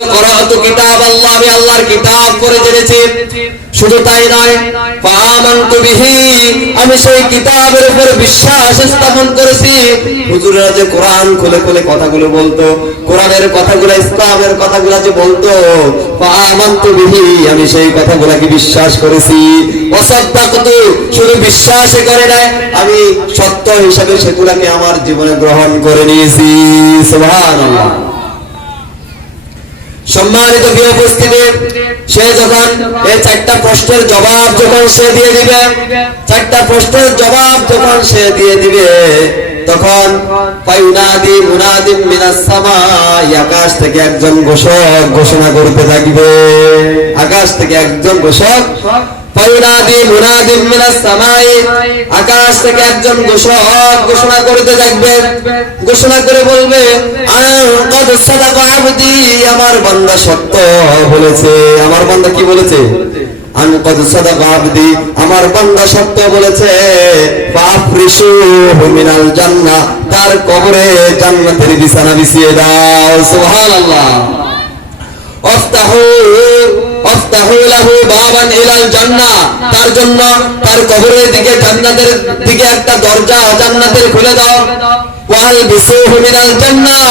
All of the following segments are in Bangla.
করাতু কিতাব আল্লাহ, আমি আল্লাহর কিতাব পড়ে জেনেছি। শুধু তাই নয়, ফাআমানতু বিহি, আমি সেই কিতাবের উপর বিশ্বাস স্থাপন করেছি। হুজুররা যে কোরআন খুলে খুলে কথাগুলো বলতো, কোরআনের কথাগুলো, ইসলামের কথাগুলো যে বলতো, ফাআমানতু বিহি, আমি সেই কথাগুলোকে বিশ্বাস করেছি। ওয়াসাদ্দাকতু, শুধু বিশ্বাসই করে নাই, আমি সত্য হিসাবে সেগুলোকে আমার জীবনে গ্রহণ করে নিয়েছি। সুবহানাল্লাহ। সম্মানিত প্রিয় উপস্থিতি, সে যখন এই চারটা প্রশ্নের জবাব যখন সে দিয়ে দিবে, চারটা প্রশ্নের জবাব যখন সে দিয়ে দিবে, তখন ফায়ুনাদি মুনাদিম মিনাস সামাই, আকাশ থেকে একজন ঘোষক ঘোষণা করতে থাকবে। আকাশ থেকে একজন ঘোষক, ফায়ুনাদি মুনাদিম মিনাস সামাই, আকাশ থেকে একজন ঘোষক ঘোষণা করতে থাকবে। ঘোষণা করে বলবে, আনকাদ সাদাকা আবদি, আমার বান্দা সত্য বলেছে। আমার বান্দা কি বলেছে? আনকাদ সাদাকা আবদি, আমার বান্দা সত্য বলেছে। ফাফরিশুহু মিনাল জান্নাহ, তার কবরে জান্নাতের বিছানা বিছিয়ে দাও। সুবহানাল্লাহ। আফতাহু লাহু বাবান ইলাল জান্নাহ, তার জন্য তার কবরের দিকে জান্নাতের দিকে একটা দরজা জান্নাতের খুলে দাও। ওয়ালবিসুহু মিনাল জান্নাহ,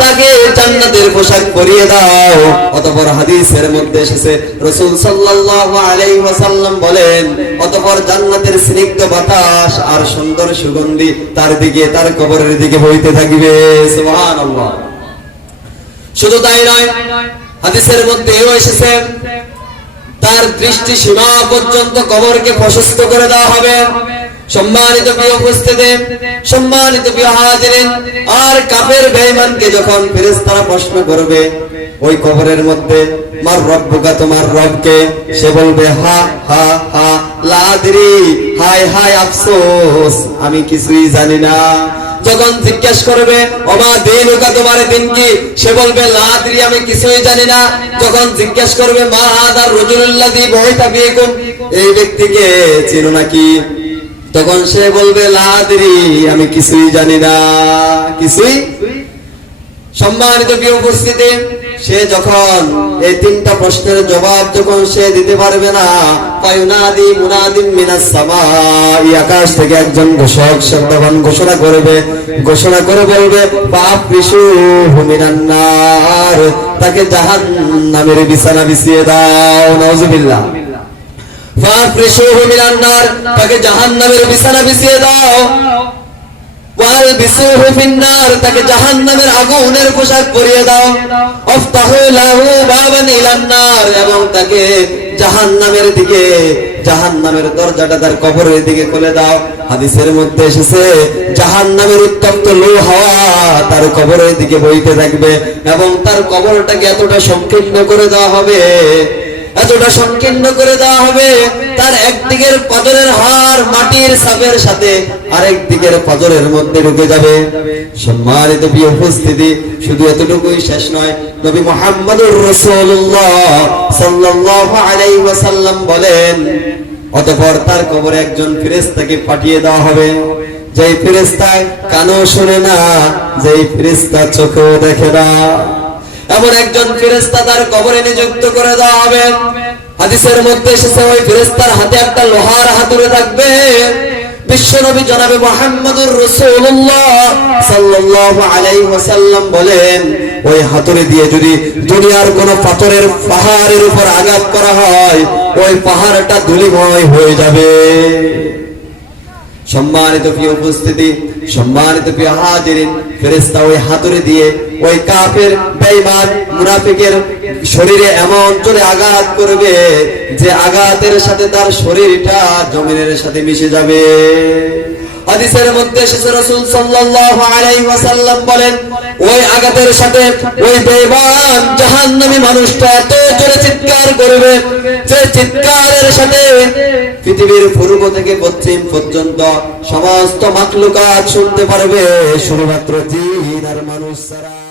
তাকে জান্নাতের পোশাক পরিয়ে দাও। অতঃপর হাদিসের মধ্যে এসেছে, রাসূল সাল্লাল্লাহু আলাইহি ওয়াসাল্লাম বলেন, অতঃপর জান্নাতের স্নিগ্ধ বাতাস আর সুন্দর সুগন্ধি তার দিকে, তার কবরের দিকে বইতে থাকবে। সুবহানাল্লাহ। শুধু তাই নয়, হাদিসের মধ্যে এও এসেছে, তার দৃষ্টি সীমা পর্যন্ত কবরকে প্রশস্ত করে দেওয়া হবে। সম্মানিত প্রিয় উপস্থিতি, সম্মানিত প্রিয় হাজিরিন, আর কাফের বেঈমানকে যখন ফেরেশতারা প্রশ্ন করবে ওই কবরের মধ্যে, মার রব্বুকা, তোমার রবকে, সে বলবে হা হা হা লা আদরি, হায় হায় আফসোস, আমি কিছুই জানি না। যখন জিজ্ঞেস করবে ওমা দীনুকা, তোমার দিন কি, সে বলবে লা আদরি, আমি কিছুই জানি না। যখন জিজ্ঞেস করবে মা হাদার রাজুলুল্লাযী বুইতা ফীকুম, এই ব্যক্তিকে চিনো নাকি, তখন সে বলবে লা আদরি, আমি কিছুই জানি না, কিছুই। সম্মানিত প্রিয় উপস্থিতি, সে যখন এই তিনটা প্রশ্নের জবাব যখন সে দিতে পারবে না, ফায়ুনাদি মুনাদিম মিনাস সামাই, আকাশ থেকে একজন ঘোষক তখন ঘোষণা করবে, ঘোষণা করে বলবে ফাফরিশুহু মিনান নার, তাকে জাহান্নামের বিছানা বিছিয়ে দাও। নাউযুবিল্লাহ। ফাফরিশুহু মিনান নার, তাকে জাহান্নামের বিছানা বিছিয়ে দাও। ওয়ালবিসুহু ফিন্নার, তাকে জাহান্নামের আগুনের পোশাক পরিয়ে দাও। আফতাহু লাহু বাবান ইলান নার, এবং তাকে জাহান্নামের দিকে, জাহান্নামের দরজাটা তার কবরের দিকে খুলে দাও। হাদিসের মধ্যে এসেছে, জাহান্নামের উত্তপ্ত লো হাওয়া তার কবরের দিকে বইতে থাকবে, এবং তার কবরটাকে এতটা সংকীর্ণ করে দেওয়া হবে, এতটা সংকীর্ণ করে দেওয়া হবে, তার একদিকের পাজরের হাড় মাটির সাপের সাথে আরেক দিকের পাজরের মধ্যে ঢুকে যাবে। সম্মানিত প্রিয় উপস্থিতি, শুধু এতটুকুই শেষ নয়, নবী মুহাম্মদুর রাসূলুল্লাহ সাল্লাল্লাহু আলাইহি ওয়াসাল্লাম বলেন, অতঃপর তার কবরে একজন ফেরেশতাকে পাঠিয়ে দেওয়া হবে, যেই ফেরেশতা কানও শোনে না, যেই ফেরেশতা চোখেও দেখে না, এমন একজন ফেরেশতা তার কবরে নিযুক্ত করে দেওয়া হবে। হাদিসের মধ্যে এসেছে, ওই ফেরেশতার হাতে একটা লোহার হাতুড়ি থাকবে। বিশ্বনবী জনাবে মুহাম্মদুর রাসূলুল্লাহ সাল্লাল্লাহু আলাইহি ওয়াসাল্লাম বলেন, ওই হাতুড়ি দিয়ে যদি দুনিয়ার কোন পাথরের পাহাড়ের উপর আঘাত করা হয়, ওই পাহাড়টা ধূলিময় হয়ে যাবে। সম্মানিত প্রিয় উপস্থিতি, সম্মানিত প্রিয় হাজিরিন, ফেরেশতা ওই হাতুড়ি দিয়ে ওই কাফের বেঈমান মুনাফিকের শরীরে এমন জোরে আঘাত করবে যে আঘাতের সাথে তার শরীরটা জমিনের সাথে মিশে যাবে। হাদিসের মধ্যে এসেছে, রাসূল সাল্লাল্লাহু আলাইহি ওয়াসাল্লাম বলেন, ওই আঘাতের সাথে ওই বেঈমান জাহান্নামী মানুষটা এত জোরে চিৎকার করবে যে চিৎকারের সাথে পৃথিবীর পূর্ব থেকে পশ্চিম পর্যন্ত সমস্ত মাখলুকাত শুনতে পারবে, শুধুমাত্র জিন আর মানুষ ছাড়া।